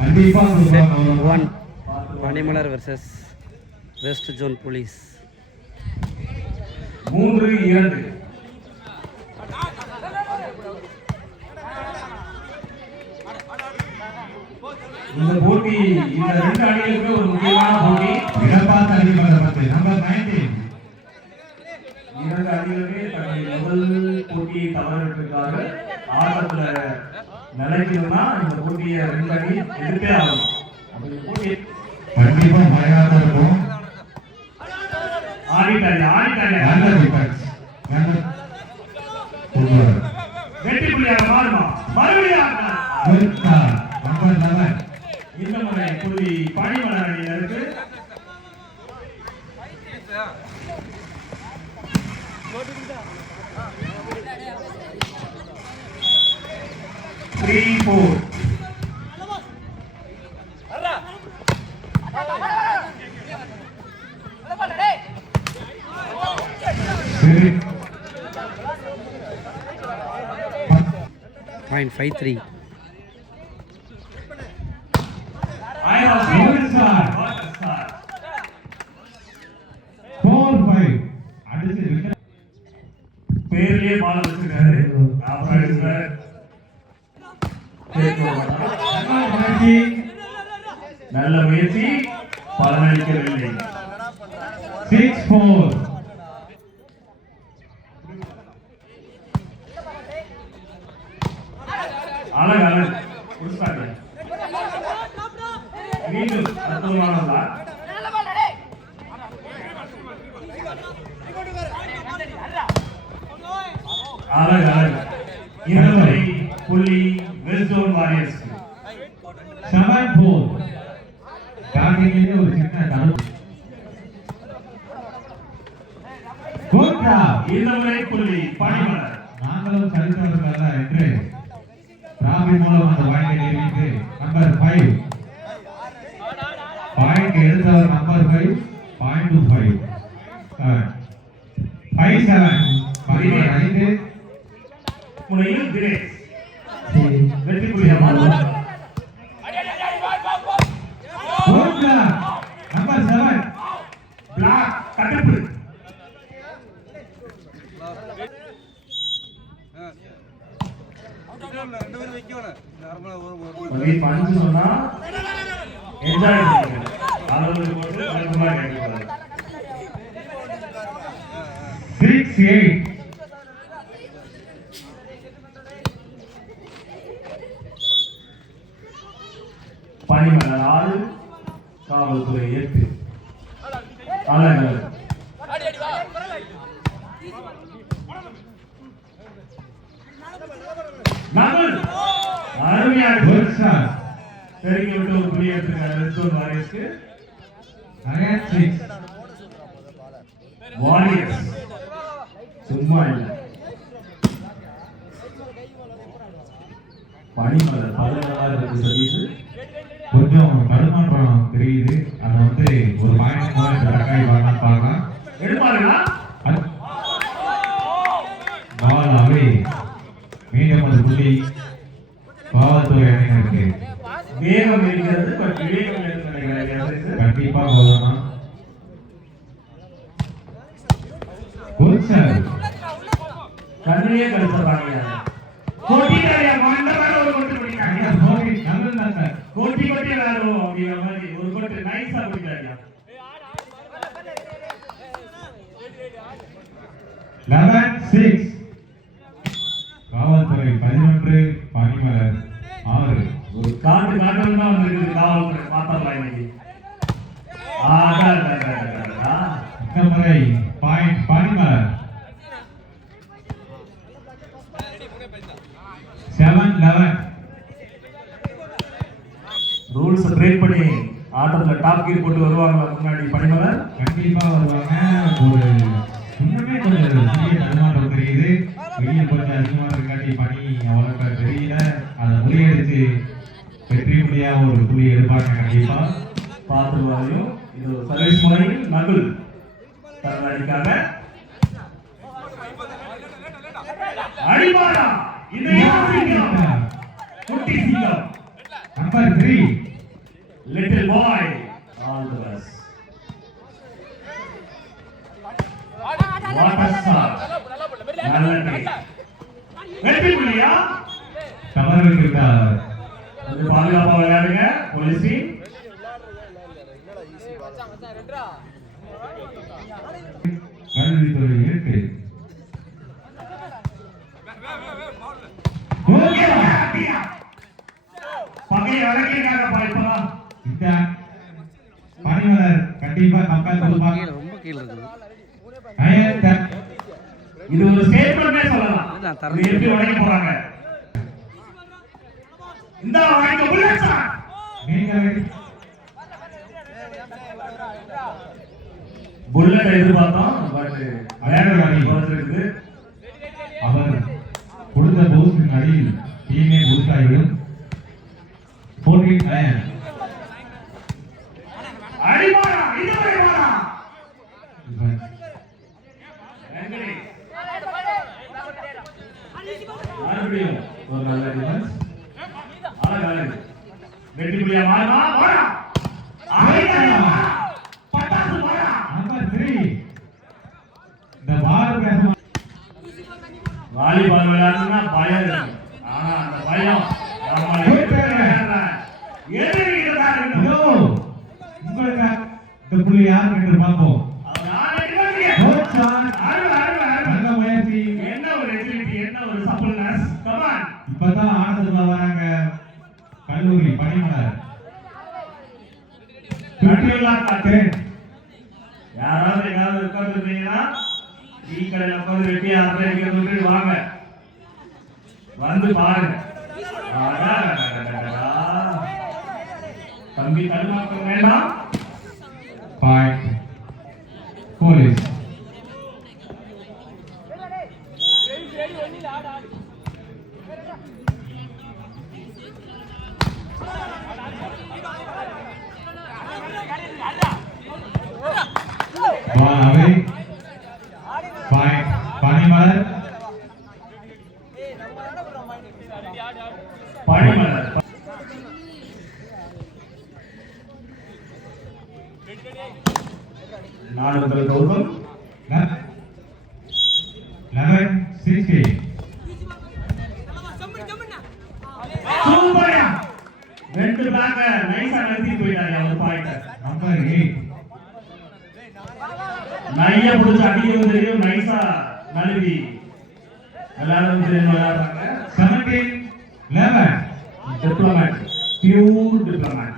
1 பனிமலர் vs west zone police. 3-2. இந்த போட்டி இந்த ரெண்டு அணிகளுக்கு ஒரு முக்கியமான போட்டி. இடப்பாத அணிகளுக்கு நம்பர் 19 இரண்டு அணிகளுமே தங்களுடைய முதல் போட்டியை தவறவிட்டிருக்கார்கள். ஆட்டத்தில் நிலைக்கணும்னா இந்த போட்டியை ரெண்டு அணி எடுத்தே ஆகணும். அப்படி போட்டி கண்டிப்பா மழையாக இருக்கும். வெற்றி புள்ளியாக மாறுமா? மறுபடியும் நம்பர் 11 இந்த முறை புள்ளி பனிமலர் அணியினருக்கு. .53 பேர்லயே பால வச்சிருக்காரு. நல்ல முயற்சி பலனளிக்கவில்லை. 6-4 அழகு புடிச்சாங்க. மீண்டும் அற்புதமானதா அழகு. இந்த முறை புள்ளி வெஸ்ட் ஜோன் வாரியர்ஸ். 7-4 ஸ்டார்டிங்ல ஒரு சின்ன தடு. கோட்ரா இந்த முறை புள்ளி பனிமலர். நாங்களும் சரிதவர்கள என்று ராபி மூலம் அந்த பாயிண்டை நிரூபித்து நம்பர் 5 பாயிண்ட் எடுத்தவர் நம்பர் 5 .25 5-7 5 முனையில் தினேஷ் வெற்றி புள்ளியாக கோட்ரா நம்பர் 7 பிளாக் கட்டப்பு. பஞ்சு சொன்னா என்ஜாய் பண்ணுங்க. அளவுக்கு போட்டு அற்புதமா கேட்கக்கூடாது. 6-8 பனிமலர் 6 காவல்துறை 8. அழகு நகல் அருமையாக தெரிவிக்க விட்டு ஒரு புள்ளி எடுத்துருக்காரு ரெஸ்ட் ஜோன் வாரியர்ஸ்க்கு. 9-6 வாரியர்ஸ் சும்மா இல்ல. பனிமலர் 16 இருக்கு சதீஷ். கொஞ்சம் தடுமாற்றம் தெரியுது. அது வந்து ஒரு பாயிண்ட் மூலம் ரெக்காய் வரலாம் பார்க்கலாம். எடுப்பாருங்களா பாலாவே மீண்டும் ஒரு புள்ளி காவல்துறை அணியினருக்கு. வேகம் இருக்கிறது பட் விவேகம் இருக்கிறது. கண்டிப்பா போகலாம். Good serve. கண்ணிலே கழிச்சாங்க. கோட்டிக்காரியா மண்டபர ஒரு கோட்டி பிடிக்காங்க. கோட்டி நல்ல சார். கோட்டி விளையாடுவோம் அப்படிங்கிற மாதிரி ஒரு கோட்டி நைஸா பிடிக்காங்க. 11-6 காவல்துறை 11 பனிமலர் 6. ஒரு காட்டு காட்டுல வந்து காவல்துறை பார்த்தா இன்னைக்கு. முறை பாயிண்ட் பனிமலர் 7-11 ரூல்ஸ் பிரேக் பண்ணி ஆட்டத்துல டாப் கீர் போட்டு வருவாங்க. முன்னாடி பனிமலர் கண்டிப்பா வருவாங்க. ஒரு இன்னுமே கொஞ்சம் சிறிய தடுமாற்றம் தெரியுது. வெளியே கொஞ்சம் அதிகமாக இருக்காட்டி பனி அவ்வளோ தெரியல. அதை முறியடிச்சு வெற்றி முடியா ஒரு புள்ளி எதிர்பார்க்க கண்டிப்பா பார்த்துருவாரையும். இது சர்வீஸ் முறையில் நகுல் தன்னடிக்காக அடிமாடா. இந்த குட்டி சிங்கம் number 3 little boy. All the best. What a star. வெற்றி புள்ளியா? தவறு விட்டுவிட்டார். கொஞ்சம் பாதுகாப்பா விளையாடுங்க போலீஸ் டீம். கல்வித்துறை இருக்கு. பகையை அடக்கியிருக்காங்கப்பா இப்பதான். இந்த பணியாளர் கண்டிப்பா மக்கள் சொல்லுவாங்க. ரொம்ப கீழே இருக்குது. இது ஒரு ஸ்டேட்மென்ட்டே சொல்லலாம். நான் தரேன். இது எப்படி உடைக்க போறாங்க? இந்த வாங்க புல்லட் ஷாட். புல்லட் எதிர்பார்த்தோம் பட் வேற போறது. அவர் கொடுத்த போஸ்டின் அடியில் டீமே பூஸ்ட் ஆகிவிடும். 14 அடிமாடா இதுவரை மாடா. மறுபடியும் ஒரு நல்ல டிஃபென்ஸ். அழகாக வெற்றி புள்ளியா மாறா மாறா. ஆயிரமா பட்டாசு மாறா. நம்பர் 3 இந்த பால் பேச வாலிபால் விளையாடுனா பயம் இருக்கு. ஆனா அந்த பயம் நம்மளை எதிரிக்கிறதா இருக்கணும். உங்களுக்கு இந்த புள்ளி யார் என்று பார்ப்போம். அவன் ஆரம்பிக்கலையே. Code shot. நல்ல முயற்சி. என்ன ஒரு எஜிலிட்டி, என்ன ஒரு சப்பல்னஸ். Come on. இப்பதான் ஆனந்தமா வராங்க கல்லூரி பணிமலர். கட்டியெல்லாம் காட்டு. யாராவது எங்காவது உட்கார்ந்துருந்தீங்கன்னா டீ கடையில் உட்கார்ந்து வெட்டி அரை விட்டு வாங்க, வந்து பாருங்க. தம்பி தடுமாற்றம் வேண்டாம். Point police. பாலாவை பாயிண்ட் பணிமலர். பணிமலர் நான் உங்கள் கௌரவம். 11-16. சூப்பரா ரெண்டு பேக்க நைஸா நடத்தி போயிட்டாங்க. அவர் பாயிண்ட் நம்பர் 8 நையா புடிச்சு அடிக்கவும் தெரியும், நைஸா நழுவி எல்லாரும் தெரியும் விளையாடுறாங்க. 17-11. Diplomat, pure diplomat.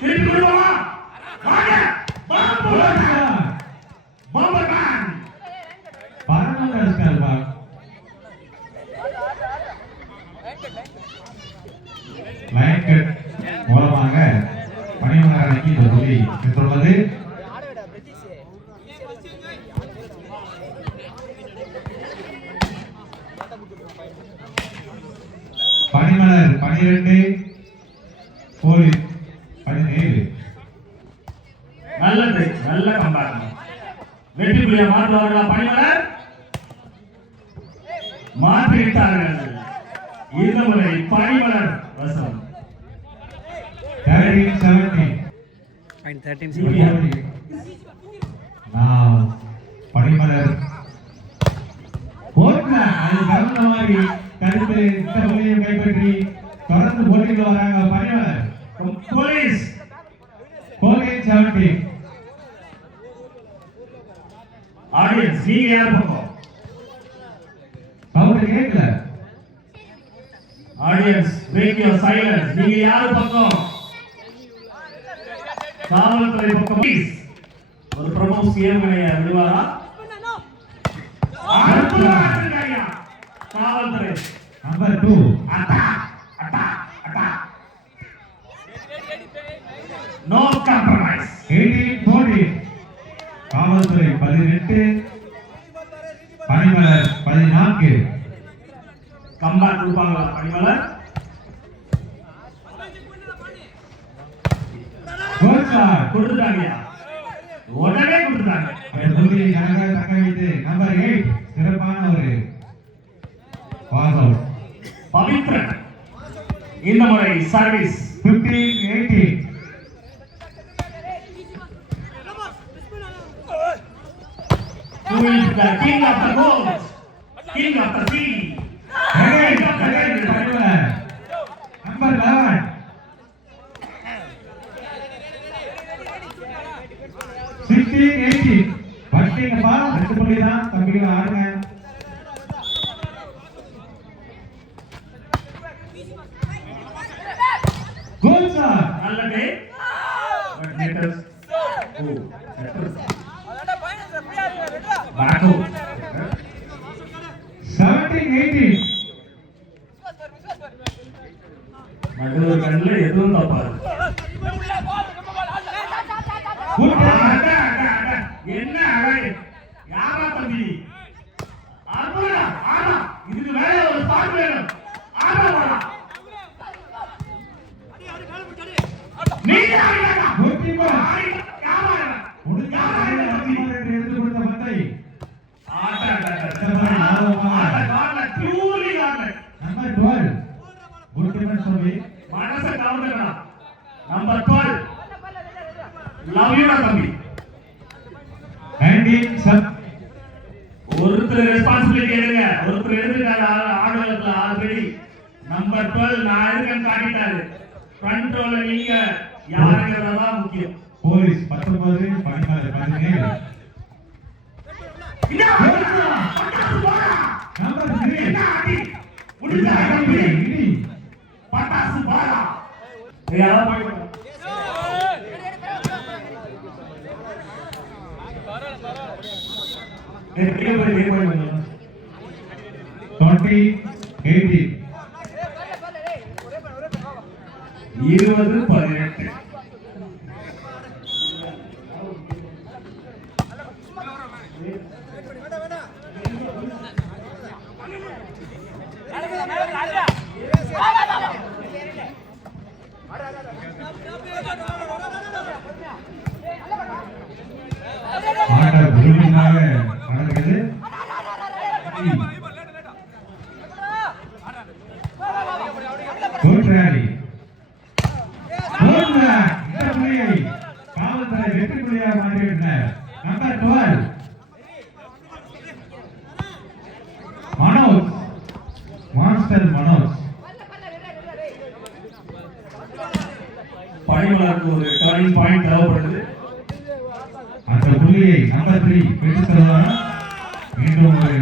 திருப்பி விடுவோமா? வாங்க பாம்பர் மேன். பரவாயில்ல அடிச்சாருப்பா. லைன் கட் மூலமாக பணிமலர் அணிக்கு இந்த புள்ளி பெற்றுள்ளது. பணிமலர் 12, போலீஸ் 17. நல்லது, நல்ல கம்பேக். வெற்றி புள்ளியை மாற்றுவார்களா பணிமலர்? மாற்றிவிட்டார்கள். இந்த முறை பணிமலர் வசம். 13-17. Point 13. Now பணிமலர் போட்ல அது தகுந்த மாதிரி தடுத்து இந்த புள்ளியை கைப்பற்றி தொடர்ந்து போட்டிக்கு வராங்க பணிமலர். போலீஸ் 14-17. ஆடியன்ஸ் நீங்க யார் பக்கம்? சவுண்ட் கேட்கல. Audience break your silence. நீங்க யார் பக்கம்? காவல்துறை பக்கம். ப்ளீஸ் ஒரு ப்ரமோஸ் ஏவுகணையை விடுவாரா? காவல்துறை நம்பர் 2 அட்டா அட்டா அட்டா. No compromise. 18-14. காவல்துறை 18, பணிமலர் 14. கம்பேக் கொடுப்பாங்களா பணிமலர்? கொடுத்துட்டாங்கயா, உடனே கொடுத்துட்டாங்க. புள்ளியை கணக்காக தக்க வைத்து நம்பர் 8 சிறப்பான ஒரு பாஸ் அவுட். பவித்ரன் இந்த முறை service 15-18. Who is the king of the goals? King of the sea. King of the land. Number 11. பட்டிங்கப்பா 2 புள்ளி தான் தம்பிகள் ஆடுங்க. கோல் சார். நல்லது. But meters. Oh, back out. 17-18. நடுவர் கண்ணுல எதுவும் தப்பாது. என்ன அழகு யாரா தம்பி ஆடுடா ஆடா இதுக்கு வேற ஒரு ஸ்டார்ட் வேணும் ஆடா நீ ஆடுடா கோல்கீப்பர் யாரா முடிஞ்சா எடுத்து கொடுத்த பந்தை ஆடா பியூர்லி ஆடா நம்பர் 12 கோல்கீப்பர் சொல்லி மனச கவனிக்கடா நம்பர் 12 லவ் யூ தம்பி ஒருத்தர் ரெஸ்பான்சிபிலிட்டி எடுங்க ஒருத்தர் எடுத்துட்டாரு ஆடுகளத்துல ஆல்ரெடி நம்பர் 12 நான் இருக்கேன்னு காட்டிட்டாரு ஃப்ரண்ட் ரோல நீங்க யாருங்கிறதா முக்கியம் போலீஸ் 19 14 17 நம்பர் 3 முடிஞ்சா பட்டாசு பாரா யாரா போய் 20-18 ஆர்டர் குருவினாக நடக்குது. கோட்ராலி இந்த புள்ளியை காவல்துறை வெற்றி புள்ளியாக மாற்றிவிட்டனர். நம்பர் 12 மனோஜ் மாஸ்டர் மனோஜ் பணியாளருக்கு ஒரு டர்னிங் பாயிண்ட் தேவைப்படுது. அந்த புள்ளியை நம்பர் 3 பெற்றுத் தருவாரா? மீண்டும் ஒரு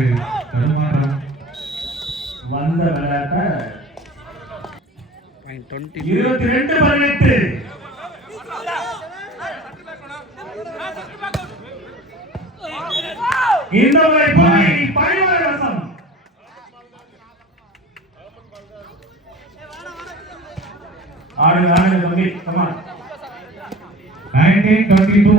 தடுமாற்றம். வந்த விளையாட்ட 22 22-18 இந்த முறை பணியாளர் வசம். ஆடுங்க ஆடுங்க தம்பி கமான் 19-22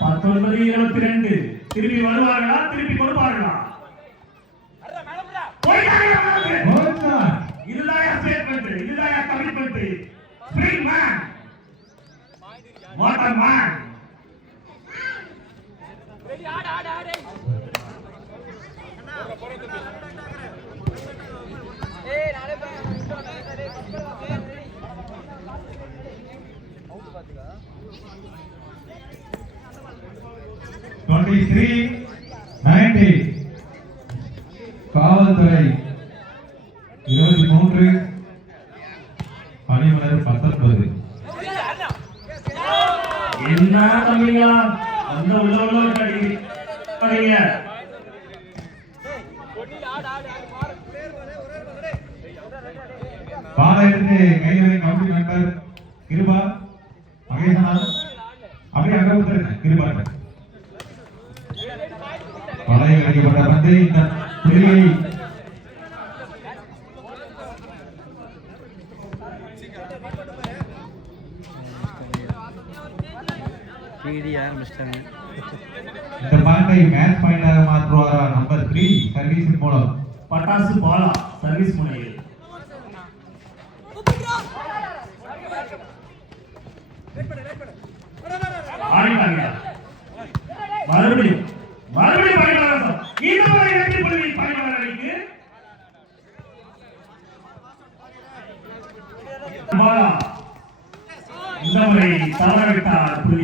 19-22 திருப்பி வருவார்களா திருப்பி கொடுப்பார்களா இதுதான் ஸ்டேட்மெண்ட் இதுதான் commitment spring man water man ஏய் நாளே பா 23-19 காவல்துறை 23 பணிமலர் 19. என்ன தம்பிங்களா அந்த உள்ள கடிங்க பாலை எடுத்து கைகளை கவுண்டி நண்பர் கிருபா மகேசனார் அப்படியே அங்க ஊத்துருங்க கிருபா வலையில் அடிக்கப்பட்ட பந்து இந்த புள்ளியை ஆரம்பிச்சிட்டாங்க. இந்த பாயிண்டை மேட்ச் பாயிண்டாக மாற்றுவாரா? நம்பர் 3 சர்வீஸ் மூலம் பட்டாசு பாலா சர்வீஸ் முனையில் ஆடிட்டாங்க. மறுபடியும் பணியாளர் இந்த முறை வெற்றி புள்ளி பணியாளருக்கு பாலா இந்த முறை தவறவிட்டார் புள்ளி